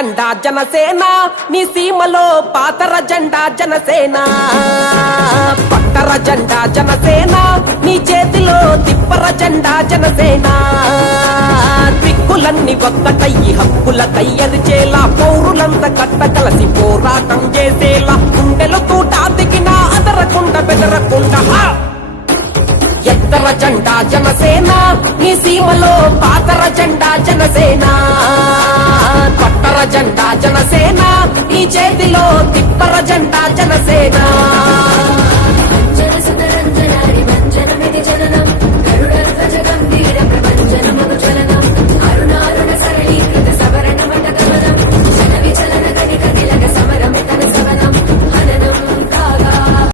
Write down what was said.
జెండా జనసేన నీ సీమలో పాతర జెండా జనసేన పట్టర జెండా జనసేన నీ చేతిలో తిప్పర జెండా జనసేన దిక్కులన్నీ ఒక్కటయ్యి హక్కుల కయ్యరిచేలా పౌరులంతా కట్టకలసి పోరాటం చేసేలా గుండెలు తూట దిగినా అదరకుండా బెదరకుండా ఎత్తర జెండా జనసేన నీ సీమలో పాతర జెండా జనసేన పట్టర జెండా జనసేన నీ చేతిలో తిప్పర జెండా జనసేన